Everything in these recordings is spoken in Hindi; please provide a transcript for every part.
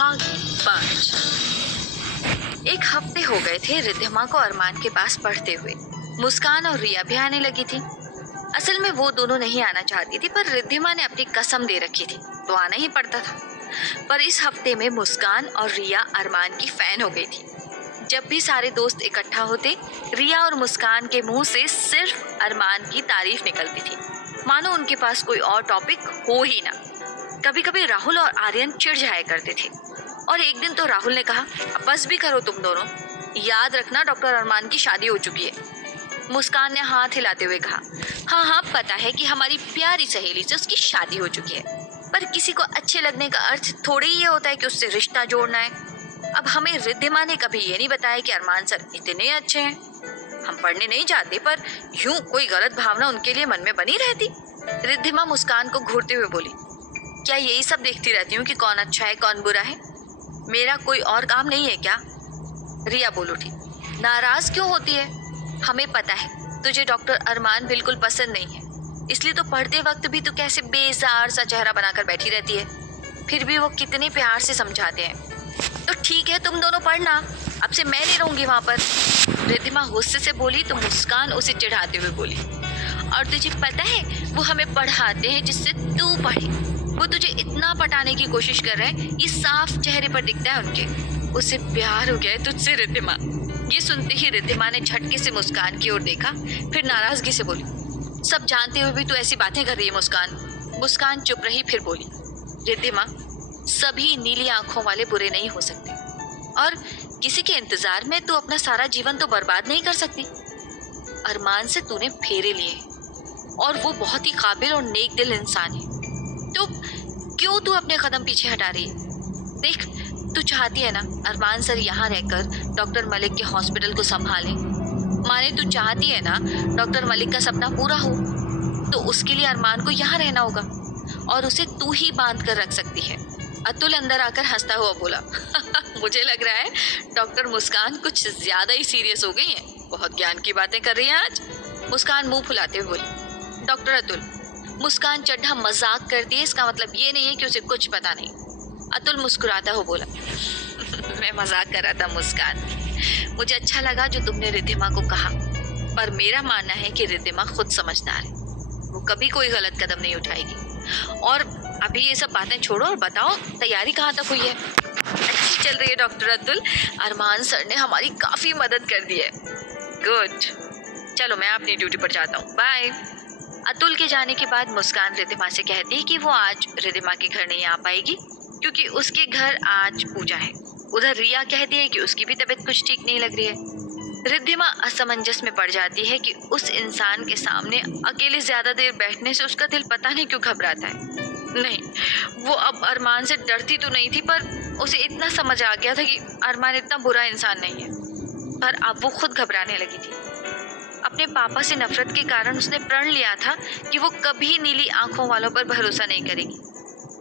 भाग 5। एक हफ्ते हो गए थे रिद्धिमा को अरमान के पास पढ़ते हुए। मुस्कान और रिया भी आने लगी थी। असल में वो दोनों नहीं आना चाहती थी, पर रिद्धिमा ने अपनी कसम दे रखी थी तो आना ही पड़ता था। पर इस हफ्ते में मुस्कान और रिया अरमान की फैन हो गई थी। जब भी सारे दोस्त इकट्ठा होते, रिया और मुस्कान के मुंह से सिर्फ अरमान की तारीफ निकलती थी, मानो उनके पास कोई और टॉपिक हो ही ना। कभी कभी राहुल और आर्यन चिढ़ जाया करते थे, और एक दिन तो राहुल ने कहा, अब बस भी करो तुम दोनों, याद रखना डॉक्टर अरमान की शादी हो चुकी है। मुस्कान ने हाथ हिलाते हुए कहा, हाँ हाँ पता है कि हमारी प्यारी सहेली से उसकी शादी हो चुकी है, पर किसी को अच्छे लगने का अर्थ थोड़ी ये होता है कि उससे रिश्ता जोड़ना है। अब हमें रिद्धिमा ने कभी ये नहीं बताया कि अरमान सर इतने अच्छे हैं। हम पढ़ने नहीं जाते, पर यूं कोई गलत भावना उनके लिए मन में बनी रहती। रिद्धिमा मुस्कान को घूरते हुए बोली, क्या यही सब देखती रहती हूँ कि कौन अच्छा है कौन बुरा है? मेरा कोई और काम नहीं है क्या? रिया बोल उठी, नाराज क्यों होती है? हमें पता है तुझे डॉक्टर अरमान बिल्कुल पसंद नहीं है, इसलिए तो पढ़ते वक्त भी तू कैसे बेजार सा चेहरा बनाकर बैठी रहती है। फिर भी वो कितने प्यार से समझाते हैं। तो ठीक है, तुम दोनों पढ़ना, अब से मैं नहीं रहूंगी वहां पर। रिद्धिमा गुस्से से बोली तो मुस्कान उसे चिढ़ाते हुए बोली, और तुझे पता है वो हमें पढ़ाते हैं जिससे तू पढ़े। वो तुझे इतना पटाने की कोशिश कर रहे हैं, ये साफ चेहरे पर दिखता है उनके। उसे प्यार हो गया है तुझसे रिद्धिमा। ये सुनते ही रिद्धिमा ने झटके से मुस्कान की ओर देखा, फिर नाराजगी से बोली, सब जानते हुए भी तू ऐसी बातें कर रही है मुस्कान। मुस्कान चुप रही, फिर बोली, रिद्धिमा, सभी नीली आंखों वाले बुरे नहीं हो सकते, और किसी के इंतजार में तू अपना सारा जीवन तो बर्बाद नहीं कर सकती। अरमान से तूने फेरे लिए, और वो बहुत ही काबिल और नेक दिल इंसान है, तो क्यों तू अपने कदम पीछे हटा रही है? देख, तू चाहती है ना अरमान सर यहाँ रहकर डॉक्टर मलिक के हॉस्पिटल को संभालें। माने तू चाहती है ना डॉक्टर मलिक का सपना पूरा हो, तो उसके लिए अरमान को यहाँ रहना होगा, और उसे तू ही बांध कर रख सकती है। अतुल अंदर आकर हंसता हुआ बोला, मुझे लग रहा है डॉक्टर मुस्कान कुछ ज्यादा ही सीरियस हो गई हैं। बहुत ज्ञान की बातें कर रही हैं आज। मुस्कान मुंह फुलाते हुए बोली, डॉक्टर अतुल, मुस्कान चड्ढा मजाक करती है, इसका मतलब ये नहीं है कि उसे कुछ पता नहीं। अतुल मुस्कुराता हुआ बोला, मैं मजाक कर रहा था मुस्कान। मुझे अच्छा लगा जो तुमने रिद्धिमा को कहा, पर मेरा मानना है कि रिद्धिमा खुद समझदार है, वो कभी कोई गलत कदम नहीं उठाएगी। और अभी ये सब बातें छोड़ो और बताओ तैयारी कहाँ तक हुई है? अच्छी चल रही है डॉक्टर अतुल, अरमान सर ने हमारी काफी मदद कर दी है। गुड, चलो मैं अपनी ड्यूटी पर जाता हूँ, बाय। अतुल के जाने के बाद मुस्कान रिद्धिमा से कहती है कि वो आज रिद्धिमा के घर नहीं आ पाएगी, क्योंकि उसके घर आज पूजा है। उधर रिया कहती है कि उसकी भी तबीयत कुछ ठीक नहीं लग रही है। रिद्धिमा असमंजस में पड़ जाती है कि उस इंसान के सामने अकेले ज्यादा देर बैठने से उसका दिल पता नहीं क्यों घबराता है। नहीं, वो अब अरमान से डरती तो नहीं थी, पर उसे इतना समझ आ गया था कि अरमान इतना बुरा इंसान नहीं है। पर अब वो खुद घबराने लगी थी। अपने पापा से नफरत के कारण उसने प्रण लिया था कि वो कभी नीली आंखों वालों पर भरोसा नहीं करेगी।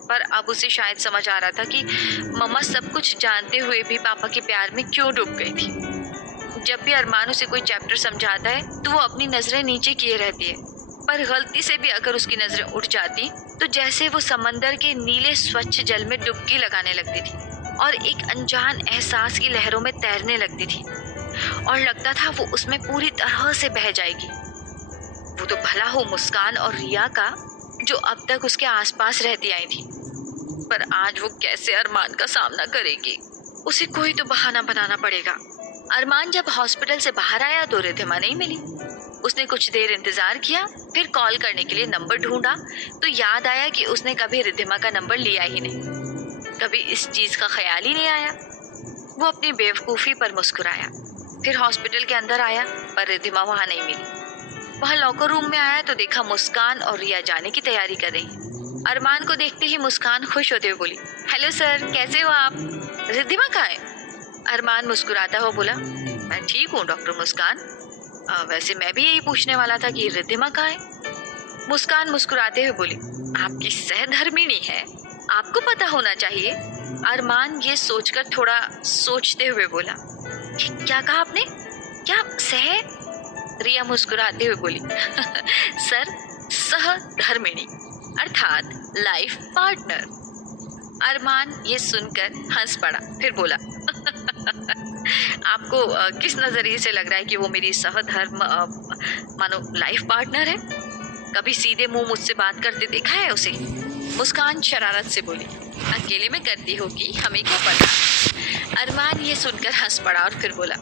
पर अब उसे शायद समझ आ रहा था कि मम्मा सब कुछ जानते हुए भी पापा के प्यार में क्यों डूब गई थी। जब भी अरमान उसे कोई चैप्टर समझाता है तो वो अपनी नजरें नीचे किए रहती है, पर गलती से भी अगर उसकी नजरें उठ जाती तो जैसे वो समंदर के नीले स्वच्छ जल में डुबकी लगाने लगती थी और एक अनजान एहसास की लहरों में तैरने लगती थी, और लगता था वो उसमें पूरी तरह से बह जाएगी। वो तो भला हो मुस्कान और रिया का, जो अब तक उसके आसपास रहती आई थी, पर आज वो कैसे अरमान का सामना करेगी? उसे कोई तो बहाना बनाना पड़ेगा। अरमान जब हॉस्पिटल से बाहर आया तो रिद्धिमा नहीं मिली। उसने कुछ देर इंतजार किया, फिर कॉल करने के लिए नंबर ढूंढा तो याद आया कि उसने कभी रिद्धिमा का नंबर लिया ही नहीं, कभी इस चीज का ख्याल ही नहीं आया। वो अपनी बेवकूफी पर मुस्कुराया, फिर हॉस्पिटल के अंदर आया, पर रिद्धिमा वहां नहीं मिली। वहां लॉकर रूम में आया तो देखा मुस्कान और रिया जाने की तैयारी कर रही। अरमान को देखते ही मुस्कान खुश होते हुए बोली, हेलो सर, कैसे हो आप? रिद्धिमा कहाँ है? अरमान मुस्कुराता हुआ बोला, मैं ठीक हूँ डॉक्टर मुस्कान। वैसे मैं भी यही पूछने वाला था कि रिद्धिमा कहाँ है? मुस्कान मुस्कुराते हुए बोली, आपकी सहधर्मिणी है, आपको पता होना चाहिए। अरमान ये सोचकर थोड़ा सोचते हुए बोला, क्या कहा आपने? क्या सह? रिया मुस्कुराते हुए बोली, सर, सहधर्मिणी अर्थात लाइफ पार्टनर। अरमान ये सुनकर हंस पड़ा, फिर बोला आपको किस नजरिए से लग रहा है कि वो मेरी सहधर्म मानो लाइफ पार्टनर है? कभी सीधे मुंह मुझसे बात करते देखा है उसे? मुस्कान शरारत से बोली, अकेले में करती होगी, हमें क्या पता। अरमान ये सुनकर हंस पड़ा और फिर बोला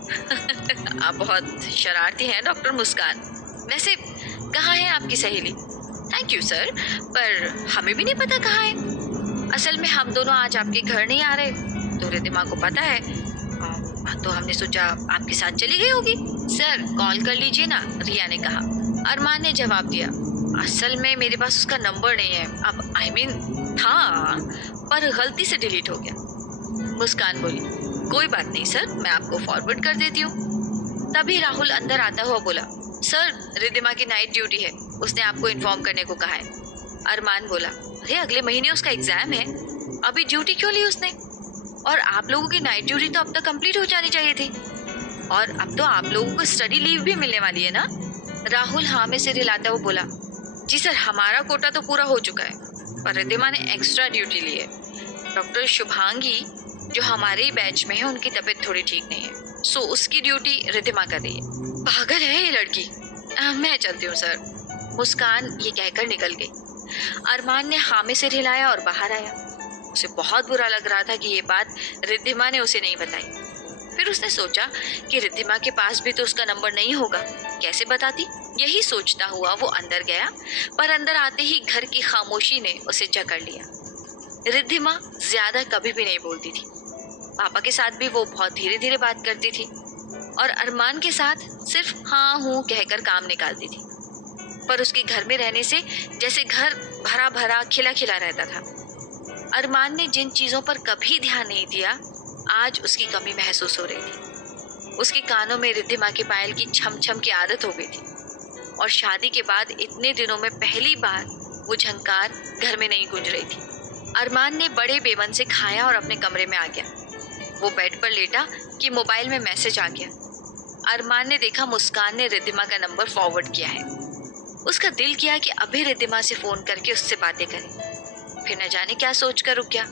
आप बहुत शरारती हैं डॉक्टर मुस्कान। वैसे कहाँ है आपकी सहेली? थैंक यू सर, पर हमें भी नहीं पता कहाँ है। असल में हम दोनों आज आपके घर नहीं आ रहे, तो रिद्धिमा को पता है, तो हमने सोचा आपके साथ चली गई होगी। सर कॉल कर लीजिए ना, रिया ने कहा। अरमान ने जवाब दिया, असल में मेरे पास उसका नंबर नहीं है। अब था, पर गलती से डिलीट हो गया। मुस्कान बोली, कोई बात नहीं सर, मैं आपको फॉरवर्ड कर देती हूँ। तभी राहुल अंदर आता हुआ बोला, सर रिद्धिमा की नाइट ड्यूटी है, उसने आपको इन्फॉर्म करने को कहा है। अरमान बोला, अरे अगले महीने उसका एग्जाम है, अभी ड्यूटी क्यों ली उसने? और आप लोगों की नाइट ड्यूटी तो अब तक कंप्लीट हो जानी चाहिए थी, और अब तो आप लोगों को स्टडी लीव भी मिलने वाली है ना? राहुल हाँ में सिर हिलाता हुआ बोला, जी सर, हमारा कोटा तो पूरा हो चुका है, पर रिद्धिमा ने एक्स्ट्रा ड्यूटी ली है। डॉक्टर शुभांगी जो हमारे ही बैच में है, उनकी तबीयत थोड़ी ठीक नहीं है, सो उसकी ड्यूटी रिद्धिमा कर रही है। पागल है ये लड़की। मैं चलती हूँ सर। मुस्कान ये कहकर निकल गई। अरमान ने हाँ में सिर हिलाया और बाहर आया। उसे बहुत बुरा लग रहा था कि ये बात रिद्धिमा ने उसे नहीं बताई। फिर उसने सोचा कि रिद्धिमा के पास भी तो उसका नंबर नहीं होगा, कैसे बताती? यही सोचता हुआ वो अंदर गया, पर अंदर आते ही घर की खामोशी ने उसे जकड़ लिया। रिद्धिमा ज्यादा कभी भी नहीं बोलती थी। पापा के साथ भी वो बहुत धीरे धीरे बात करती थी, और अरमान के साथ सिर्फ हाँ हूँ कहकर काम निकालती थी। पर उसके घर में रहने से जैसे घर भरा भरा खिला खिला रहता था। अरमान ने जिन चीजों पर कभी ध्यान नहीं दिया, आज उसकी कमी महसूस हो रही थी। उसके कानों में रिद्धिमा के पायल की छम छम की आदत हो गई थी, और शादी के बाद इतने दिनों में पहली बार वो झंकार घर में नहीं गूंज रही थी। अरमान ने बड़े बेमन से खाया और अपने कमरे में आ गया। वो बेड पर लेटा कि मोबाइल में मैसेज आ गया। अरमान ने देखा मुस्कान ने रिद्धिमा का नंबर फॉरवर्ड किया है। उसका दिल किया कि अभी रिद्धिमा से फोन करके उससे बातें करे, फिर न जाने क्या सोच कर रुक गया।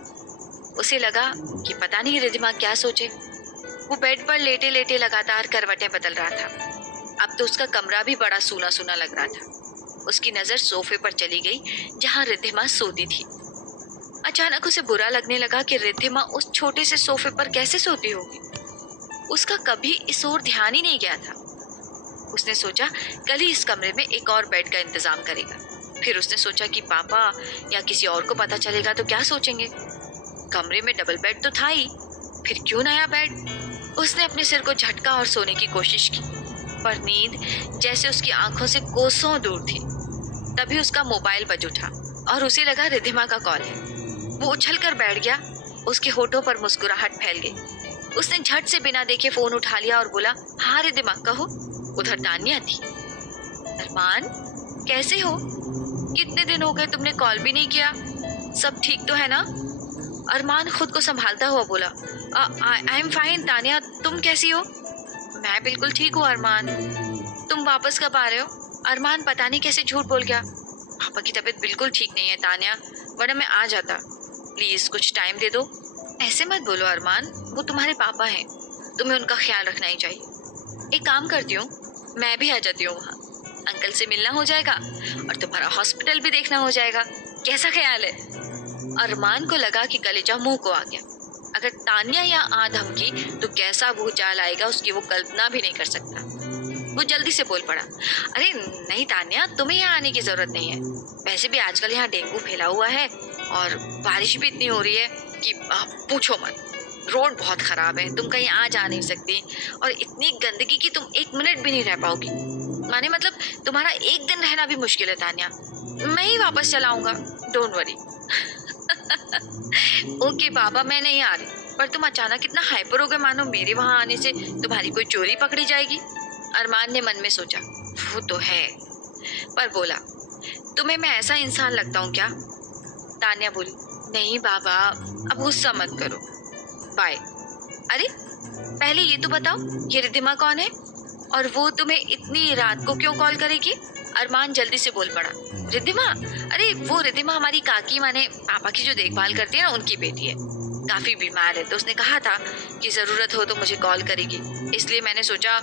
उसे लगा कि पता नहीं रिद्धिमा क्या सोचे। वो बेड पर लेटे लेटे लगातार करवटें बदल रहा था। अब तो उसका कमरा भी बड़ा सूना सूना लग रहा था। उसकी नजर सोफे पर चली गई जहां रिद्धिमा सोती थी। अचानक उसे बुरा लगने लगा कि रिद्धिमा उस छोटे से सोफे पर कैसे सोती होगी। उसका कभी इस ओर ध्यान ही नहीं गया था। उसने सोचा कल ही इस कमरे में एक और बेड का इंतजाम करेगा। फिर उसने सोचा कि पापा या किसी और को पता चलेगा तो क्या सोचेंगे। कमरे में डबल बेड तो था ही, फिर क्यों नया बेड? उसने अपने सिर को झटका और सोने की कोशिश की, पर नींद जैसे उसकी आंखों से कोसों दूर थी। तभी उसका मोबाइल बज उठा और उसे लगा रिद्धिमा का कॉल है। वो उछलकर बैठ गया। उसके होठों पर मुस्कुराहट फैल गई। उसने झट से बिना देखे फोन उठा लिया और बोला, हाँ रिद्धिमा कहो। उधर तान्या थी। अरमान कैसे हो? कितने दिन हो गए तुमने कॉल भी नहीं किया। सब ठीक तो है ना? अरमान खुद को संभालता हुआ बोला, आई एम फाइन तान्या, तुम कैसी हो? मैं बिल्कुल ठीक हूँ अरमान। तुम वापस कब आ रहे हो? अरमान पता नहीं कैसे झूठ बोल गया। पापा की तबीयत बिल्कुल ठीक नहीं है तान्या, वरना मैं आ जाता। प्लीज कुछ टाइम दे दो। ऐसे मत बोलो अरमान, वो तुम्हारे पापा हैं, तुम्हें उनका ख्याल रखना ही चाहिए। एक काम करती हूँ, मैं भी आ जाती हूँ वहाँ। अंकल से मिलना हो जाएगा और तुम्हारा हॉस्पिटल भी देखना हो जाएगा। कैसा ख्याल है? अरमान को लगा कि कलेजा मुंह को आ गया। अगर तान्या यहाँ आ धमकी तो कैसा भूचाल आएगा उसकी वो कल्पना भी नहीं कर सकता। वो जल्दी से बोल पड़ा, अरे नहीं तान्या, तुम्हें यहाँ आने की जरूरत नहीं है। वैसे भी आजकल यहाँ डेंगू फैला हुआ है और बारिश भी इतनी हो रही है कि पूछो मत। रोड बहुत खराब है, तुम कहीं आ जा नहीं सकती, और इतनी गंदगी की तुम एक मिनट भी नहीं रह पाओगी। माने मतलब तुम्हारा एक दिन रहना भी मुश्किल है तान्या। मैं ही वापस चलाऊंगा, डोंट वरी। ओके बाबा, मैं नहीं आ रही, पर तुम अचानक इतना हाइपर हो गए मानो मेरे वहां आने से तुम्हारी कोई चोरी पकड़ी जाएगी। अरमान ने मन में सोचा, वो तो है, पर बोला, तुम्हें मैं ऐसा इंसान लगता हूँ क्या? तान्या बोली, नहीं बाबा, अब गुस्सा मत करो, बाय। अरे पहले ये तो बताओ, ये रिद्धिमा कौन है और वो तुम्हें इतनी रात को क्यों कॉल करेगी? अरमान जल्दी से बोल पड़ा, रिद्धिमा, अरे वो रिद्धिमा हमारी काकी माने पापा की जो देखभाल करती है ना, उनकी बेटी है, काफी बीमार है, तो उसने कहा था कि जरूरत हो तो मुझे कॉल करेगी, इसलिए मैंने सोचा।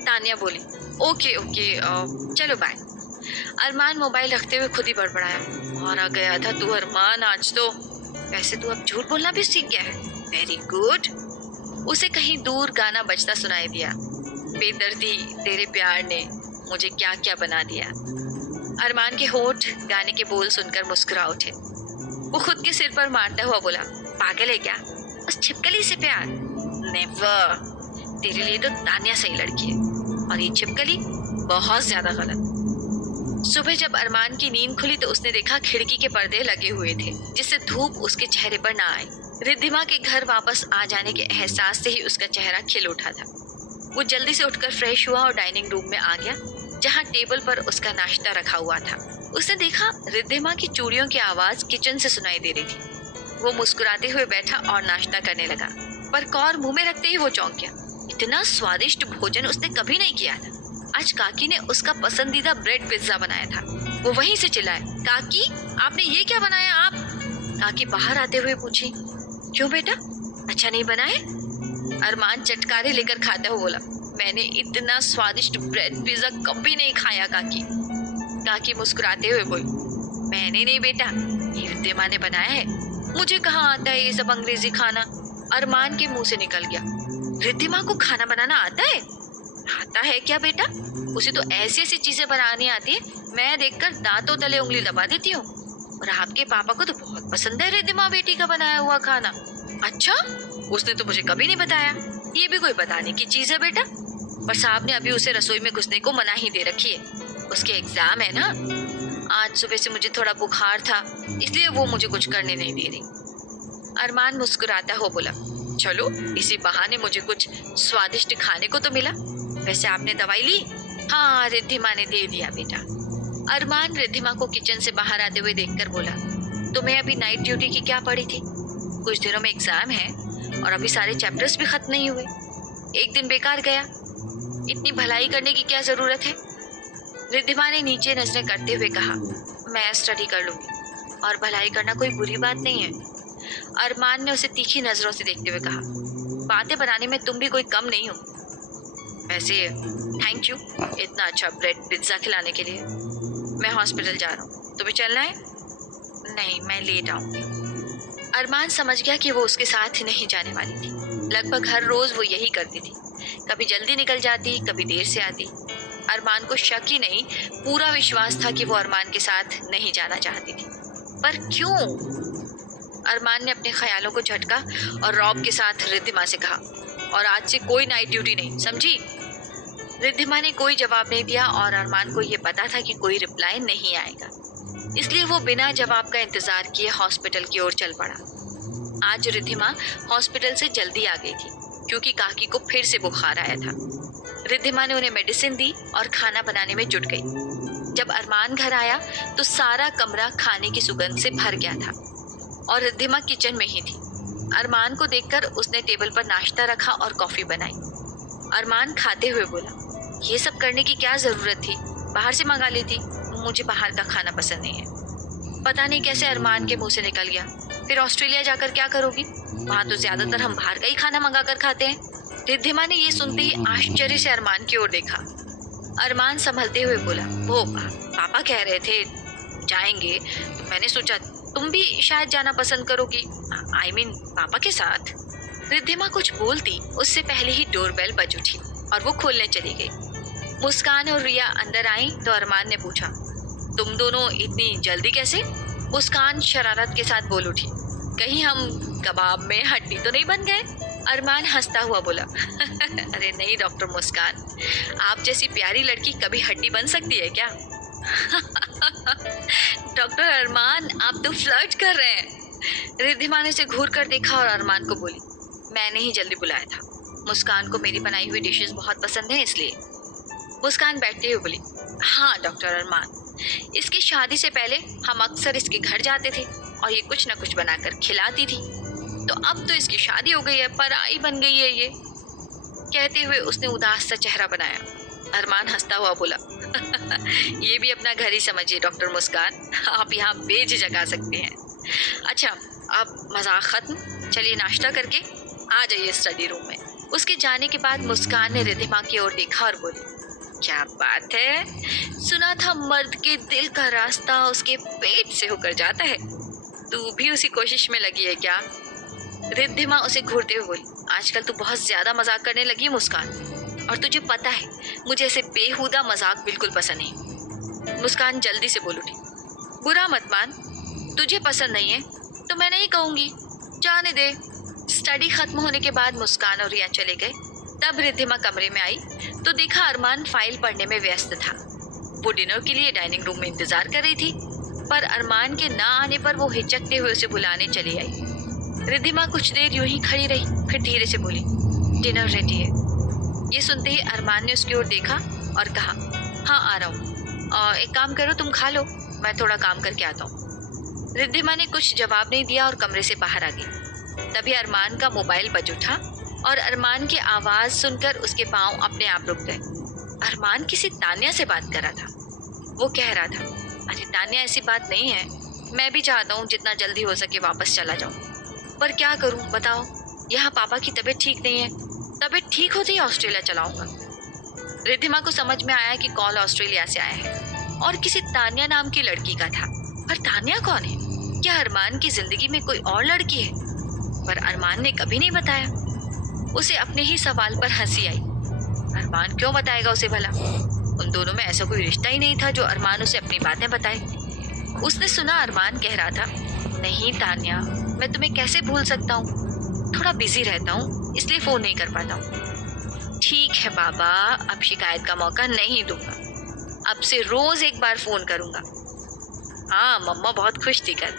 तानिया बोली, ओके ओके, चलो बाय। अरमान मोबाइल रखते हुए खुद ही बड़बड़ाया, और आ गया था तू अरमान आज तो। वैसे तू अब झूठ बोलना भी सीख गया है, वेरी गुड। उसे कहीं दूर गाना बजता सुनाई दिया, बेदर्दी तेरे प्यार ने मुझे क्या क्या बना दिया। अरमान के होठ गाने के बोल सुनकर मुस्कुरा उठे। वो खुद के सिर पर मारता हुआ बोला, पागल है क्या, उस छिपकली से प्यार? नेवर, तेरे लिए तो तानिया सही लड़की है, और ये छिपकली बहुत ज्यादा गलत। सुबह जब अरमान की नींद खुली तो उसने देखा खिड़की के पर्दे लगे हुए थे, जिससे धूप उसके चेहरे पर ना आए। रिद्धिमा के घर वापस आ जाने के एहसास से ही उसका चेहरा खिल उठा था। वो जल्दी से उठकर फ्रेश हुआ और डाइनिंग रूम में आ गया, जहाँ टेबल पर उसका नाश्ता रखा हुआ था। उसने देखा रिद्धिमा की चूड़ियों की आवाज किचन से सुनाई दे रही थी। वो मुस्कुराते हुए बैठा और नाश्ता करने लगा, पर कौर मुंह में रखते ही वो चौंक गया। इतना स्वादिष्ट भोजन उसने कभी नहीं किया था। आज काकी ने उसका पसंदीदा ब्रेड पिज्जा बनाया था। वो वहीं से चिल्लाए, काकी, आपने ये क्या बनाया आप? काकी बाहर आते हुए पूछी, क्यों बेटा, अच्छा नहीं बनाए? अरमान चटकारे लेकर खाता हुआ बोला, मैंने इतना स्वादिष्ट ब्रेड पिज्जा कभी नहीं खाया काकी। काकी मुस्कुराते हुए बोली, मैंने नहीं बेटा, ये रिद्धिमा ने बनाया है, मुझे कहाँ आता है ये सब अंग्रेजी खाना। अरमान के मुंह से निकल गया, रिद्धिमा को खाना बनाना आता है? आता है क्या बेटा, उसे तो ऐसी ऐसी चीजें बनानी आती है, मैं देखकर दांतों तले उंगली दबा देती हूँ। और आपके पापा को तो बहुत पसंद है रिद्धिमा बेटी का बनाया हुआ खाना। अच्छा, उसने तो मुझे कभी नहीं बताया। ये भी कोई बताने की चीज है बेटा? पर साहब ने अभी उसे रसोई में घुसने को मना ही दे रखी है, उसके एग्जाम है ना। आज सुबह से मुझे थोड़ा बुखार था, इसलिए वो मुझे कुछ करने नहीं दे रही। अरमान मुस्कुराता हो बोला, चलो इसी बहाने मुझे कुछ स्वादिष्ट खाने को तो मिला। वैसे आपने दवाई ली? हाँ, रिद्धिमा ने दे दिया बेटा। अरमान रिद्धिमा को किचन से बाहर आते हुए देखकर बोला, तुम्हें अभी नाइट ड्यूटी की क्या पड़ी थी? कुछ दिनों में एग्जाम है और अभी सारे चैप्टर्स भी खत्म नहीं हुए, एक दिन बेकार गया। इतनी भलाई करने की क्या जरूरत है? रिद्धिमा ने नीचे नजरें करते हुए कहा, मैं स्टडी कर लूंगी, और भलाई करना कोई बुरी बात नहीं है। अरमान ने उसे तीखी नजरों से देखते हुए कहा, बातें बनाने में तुम भी कोई कम नहीं हो। वैसे थैंक यू इतना अच्छा ब्रेड पिज्जा खिलाने के लिए। मैं हॉस्पिटल जा रहा हूँ, तुम्हें चलना है? नहीं, मैं लेट आऊंगी। अरमान समझ गया कि वो उसके साथ नहीं जाने वाली थी। लगभग हर रोज वो यही करती थी, कभी जल्दी निकल जाती, कभी देर से आती। अरमान को शक ही नहीं, पूरा विश्वास था कि वो अरमान के साथ नहीं जाना चाहती थी। पर क्यों? अरमान ने अपने ख्यालों को झटका और रॉब के साथ रिद्धिमा से कहा, और आज से कोई नाइट ड्यूटी नहीं, समझी? रिद्धिमा ने कोई जवाब नहीं दिया और अरमान को यह पता था कि कोई रिप्लाई नहीं आएगा, इसलिए वो बिना जवाब का इंतजार किए हॉस्पिटल की ओर चल पड़ा। आज रिद्धिमा हॉस्पिटल से जल्दी आ गई थी क्योंकि काकी को फिर से बुखार आया था। रिद्धिमा ने उन्हें मेडिसिन दी और खाना बनाने में जुट गई। जब अरमान घर आया तो सारा कमरा खाने की सुगंध से भर गया था और रिद्धिमा किचन में ही थी। अरमान को देखकर उसने टेबल पर नाश्ता रखा और कॉफी बनाई। अरमान खाते हुए बोला, ये सब करने की क्या जरूरत थी, बाहर से मंगा लेती। मुझे बाहर का खाना पसंद नहीं है। पता नहीं कैसे अरमान के मुंह से निकल गया, फिर ऑस्ट्रेलिया जाकर क्या करोगी? वहाँ तो ज्यादातर हम बाहर का ही खाना मंगा कर खाते हैं। रिद्धिमा ने ये सुनते ही आश्चर्य से अरमान की ओर देखा। अरमान संभलते हुए बोला, वो पापा कह रहे थे जाएंगे, तो मैंने सोचा तुम भी शायद जाना पसंद करोगी, I mean, पापा के साथ। रिद्धिमा कुछ बोलती उससे पहले ही डोरबेल बज उठी और वो खोलने चली गई। मुस्कान और रिया अंदर आई तो अरमान ने पूछा, तुम दोनों इतनी जल्दी कैसे? मुस्कान शरारत के साथ बोल उठी, कहीं हम कबाब में हड्डी तो नहीं बन गए? अरमान हंसता हुआ बोला, अरे नहीं डॉक्टर मुस्कान, आप जैसी प्यारी लड़की कभी हड्डी बन सकती है क्या? डॉक्टर अरमान, आप तो फ्लर्ट कर रहे हैं। रिद्धिमा ने उसे घूर कर देखा और अरमान को बोली, मैंने ही जल्दी बुलाया था, मुस्कान को मेरी बनाई हुई डिशेस बहुत पसंद है इसलिए। मुस्कान बैठते हुए बोली, हाँ डॉक्टर अरमान, इसकी शादी से पहले हम अक्सर इसके घर जाते थे और ये कुछ न कुछ बनाकर खिलाती थी, तो अब तो इसकी शादी हो गई है, पराई बन गई है ये। कहते हुए उसने उदास सा चेहरा बनाया। अरमान हंसता हुआ बोला, ये भी अपना घर ही समझिए डॉक्टर मुस्कान। आप यहाँ बेझिझक आ सकते हैं। अच्छा, अब मजाक खत्म, चलिए नाश्ता करके आ जाइए स्टडी रूम में। उसके जाने के बाद मुस्कान ने रिद्धिमा की ओर देखा और बोली, क्या बात है, सुना था मर्द के दिल का रास्ता उसके पेट से होकर जाता है, तू भी उसी कोशिश में लगी है क्या? रिद्धिमा उसे घूरते हुए बोली, आजकल तू बहुत ज्यादा मजाक करने लगी है मुस्कान, और तुझे पता है मुझे ऐसे बेहुदा मजाक बिल्कुल पसंद नहीं। मुस्कान जल्दी से बोल उठी, बुरा मत मान, तुझे पसंद नहीं है तो मैं नहीं कहूंगी, जाने दे। स्टडी खत्म होने के बाद मुस्कान और रिया चले गए। तब रिद्धिमा कमरे में आई तो देखा अरमान फाइल पढ़ने में व्यस्त था। वो डिनर के लिए डाइनिंग रूम में इंतजार कर रही थी, पर अरमान के ना आने पर वो हिचकते हुए उसे बुलाने चली आई। रिद्धिमा कुछ देर यूं ही खड़ी रही, फिर धीरे से बोली, डिनर रेडी है। ये सुनते ही अरमान ने उसकी ओर देखा और कहा, हाँ आ रहा हूँ, एक काम करो तुम खा लो, मैं थोड़ा काम करके आता हूँ। रिद्धिमा ने कुछ जवाब नहीं दिया और कमरे से बाहर आ गई। तभी अरमान का मोबाइल बज उठा और अरमान की आवाज सुनकर उसके पांव अपने आप रुक गए। अरमान किसी तान्या से बात कर रहा था। वो कह रहा था, अरे तान्या ऐसी बात नहीं है, मैं भी चाहता हूँ जितना जल्दी हो सके वापस चला जाऊँ, पर क्या करूँ बताओ, यहाँ पापा की तबीयत ठीक नहीं है, तबीयत ठीक होते ही ऑस्ट्रेलिया चलाऊंगा। रिद्धिमा को समझ में आया कि कॉल ऑस्ट्रेलिया से आया है और किसी तान्या नाम की लड़की का था। पर तान्या कौन है? क्या अरमान की जिंदगी में कोई और लड़की है? पर अरमान ने कभी नहीं बताया। उसे अपने ही सवाल पर हंसी आई। अरमान क्यों बताएगा उसे भला? उन दोनों में ऐसा कोई रिश्ता ही नहीं था जो अरमान उसे अपनी बातें बताए। उसने सुना अरमान कह रहा था, नहीं तान्या, मैं तुम्हें कैसे भूल सकता हूँ, थोड़ा बिजी रहता हूँ इसलिए फोन नहीं कर पाता हूँ। ठीक है बाबा, अब शिकायत का मौका नहीं दूंगा, अब से रोज एक बार फोन करूंगा। हाँ, मम्मा बहुत खुश थी कल,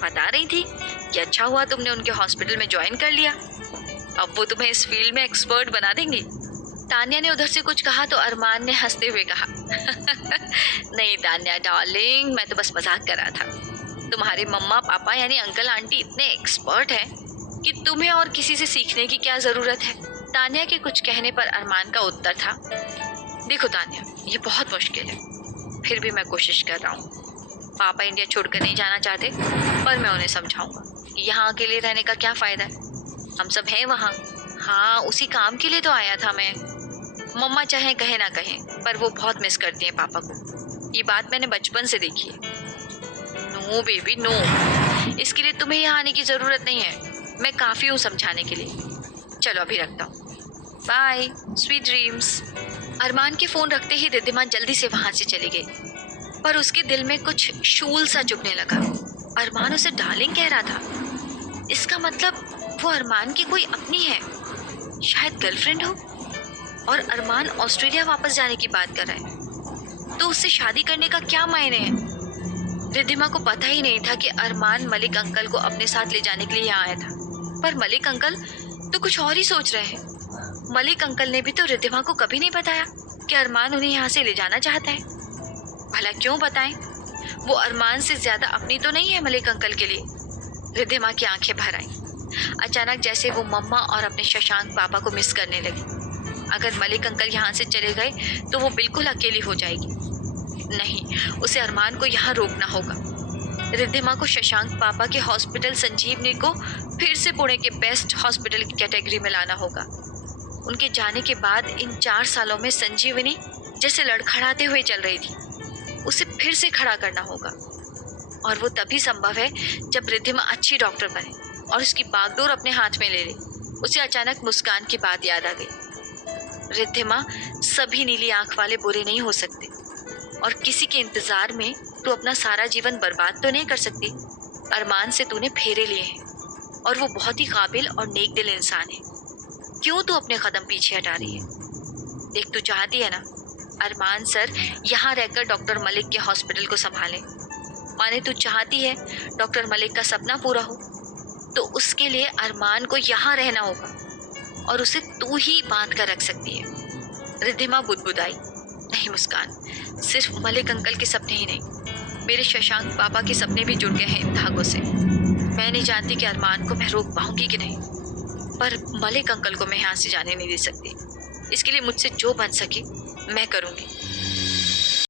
बता रही थी कि अच्छा हुआ तुमने उनके हॉस्पिटल में ज्वाइन कर लिया, अब वो तुम्हें इस फील्ड में एक्सपर्ट बना देंगी। तान्या ने उधर से कुछ कहा तो अरमान ने हंसते हुए कहा, नहीं तान्या डार्लिंग, मैं तो बस मजाक कर रहा था, तुम्हारे मम्मा पापा यानी अंकल आंटी इतने एक्सपर्ट हैं कि तुम्हें और किसी से सीखने की क्या जरूरत है। तान्या के कुछ कहने पर अरमान का उत्तर था, देखो तान्या, ये बहुत मुश्किल है, फिर भी मैं कोशिश कर रहा हूँ। पापा इंडिया छोड़कर नहीं जाना चाहते, पर मैं उन्हें समझाऊंगा कि यहाँ अकेले रहने का क्या फायदा है, हम सब हैं वहाँ। हाँ, उसी काम के लिए तो आया था मैं। मम्मा चाहे कहे ना कहे, पर वो बहुत मिस करती हैं पापा को, ये बात मैंने बचपन से देखी है। नो बेबी नो, इसके लिए तुम्हें यहाँ आने की जरूरत नहीं है, मैं काफी हूँ समझाने के लिए। चलो अभी रखता हूँ, बाय, स्वीट ड्रीम्स। अरमान के फोन रखते ही रिद्धिमा जल्दी से वहां से चली गई, पर उसके दिल में कुछ शूल सा चुभने लगा। अरमान उसे डार्लिंग कह रहा था, इसका मतलब वो अरमान की कोई अपनी है, शायद गर्लफ्रेंड हो, और अरमान ऑस्ट्रेलिया वापस जाने की बात कर रहा है, तो उससे शादी करने का क्या मायने है? रिद्धिमा को पता ही नहीं था कि अरमान मलिक अंकल को अपने साथ ले जाने के लिए यहाँ आया था, पर मलिक अंकल तो कुछ और ही सोच रहे हैं। मलिक अंकल ने भी तो रिद्धिमा को कभी नहीं बताया कि अरमान उन्हें यहाँ से ले जाना चाहता है। भला क्यों बताएं? वो अरमान से ज्यादा अपनी तो नहीं है मलिक अंकल के लिए। रिद्धिमा की आंखें भर आईं। अचानक जैसे वो मम्मा और अपने शशांक पापा को मिस करने लगी। अगर मलिक अंकल यहाँ से चले गए तो वो बिल्कुल अकेली हो जाएगी। नहीं, उसे अरमान को यहाँ रोकना होगा। रिद्धिमा को शशांक पापा के हॉस्पिटल संजीवनी को फिर से पुणे के बेस्ट हॉस्पिटल की कैटेगरी में लाना होगा। उनके जाने के बाद इन 4 सालों में संजीवनी जैसे लड़खड़ाते हुए चल रही थी, उसे फिर से खड़ा करना होगा, और वो तभी संभव है जब रिद्धिमा अच्छी डॉक्टर बने और उसकी बागडोर अपने हाथ में ले ले। उसे अचानक मुस्कान की बात याद आ गई। रिद्धिमा, सभी नीली आंख वाले बुरे नहीं हो सकते, और किसी के इंतजार में तू अपना सारा जीवन बर्बाद तो नहीं कर सकती। अरमान से तूने फेरे लिए हैं और वो बहुत ही काबिल और नेक दिल इंसान है, क्यों तू अपने कदम पीछे हटा रही है? देख, तू चाहती है ना अरमान सर यहाँ रहकर डॉक्टर मलिक के हॉस्पिटल को संभालें, माने तू चाहती है डॉक्टर मलिक का सपना पूरा हो, तो उसके लिए अरमान को यहाँ रहना होगा और उसे तू ही बांध कर रख सकती है। रिद्धिमा बुदबुदाई, नहीं मुस्कान, सिर्फ मलिक अंकल के सपने ही नहीं, मेरे शशांक पापा के सपने भी जुड़ गए हैं इन धागों से। मैं नहीं जानती कि अरमान को मैं रोक पाऊंगी कि नहीं, पर मलिक अंकल को मैं यहाँ से जाने नहीं दे सकती। इसके लिए मुझसे जो बन सके मैं करूँगी।